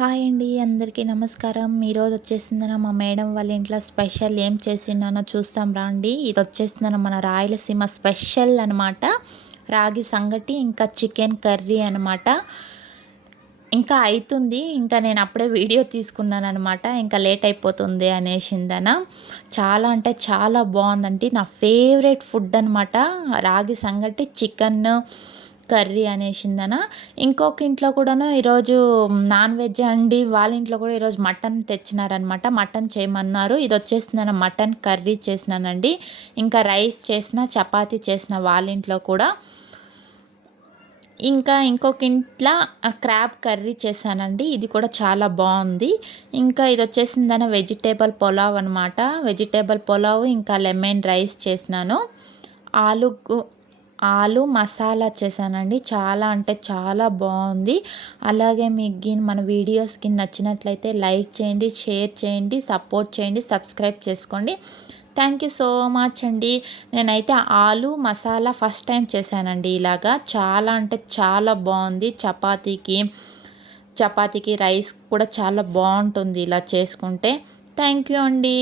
Hi అండి, అందరికీ నమస్కారం. ఈరోజు వచ్చేసిందన మా మేడం వాళ్ళ ఇంట్లో స్పెషల్ ఏం చేసినానో చూస్తాం రండి. ఇది వచ్చేసిందన మన రాయలసీమ స్పెషల్ అనమాట. రాగి సంగటి ఇంకా చికెన్ కర్రీ అనమాట. ఇంకా అవుతుంది, ఇంకా నేను అప్పుడే వీడియో తీసుకున్నాను అనమాట. ఇంకా లేట్ అయిపోతుంది అనేసిందన. చాలా అంటే చాలా బాగుందండి. నా ఫేవరెట్ ఫుడ్ అనమాట రాగి సంగటి చికెన్ కర్రీ అనేసిందన. ఇంకొక ఇంట్లో కూడాను ఈరోజు నాన్ వెజ్ అండి. వాళ్ళ ఇంట్లో కూడా ఈరోజు మటన్ తెచ్చినారనమాట. మటన్ చేయమన్నారు. ఇది వచ్చేసిందన మటన్ కర్రీ చేసినానండి. ఇంకా రైస్ చేసిన, చపాతీ చేసిన వాళ్ళ ఇంట్లో కూడా. ఇంకా ఇంకొక ఇంట్లో క్రాబ్ కర్రీ చేశానండి. ఇది కూడా చాలా బాగుంది. ఇంకా ఇది వచ్చేసిందన వెజిటేబుల్ పులావ్ అనమాట. వెజిటేబుల్ పులావ్ ఇంకా లెమన్ రైస్ చేసినాను. ఆలు మసాలా చేశానండి. చాలా అంటే చాలా బాగుంది. అలాగే మీకు మన వీడియోస్కి నచ్చినట్లయితే లైక్ చేయండి, షేర్ చేయండి, సపోర్ట్ చేయండి, సబ్స్క్రైబ్ చేసుకోండి. థ్యాంక్ యూ సో మచ్ అండి. నేనైతే ఆలు మసాలా ఫస్ట్ టైం చేశానండి. ఇలాగా చాలా అంటే చాలా బాగుంది. చపాతీకి రైస్ కూడా చాలా బాగుంటుంది ఇలా చేసుకుంటే. థ్యాంక్ యూ అండి.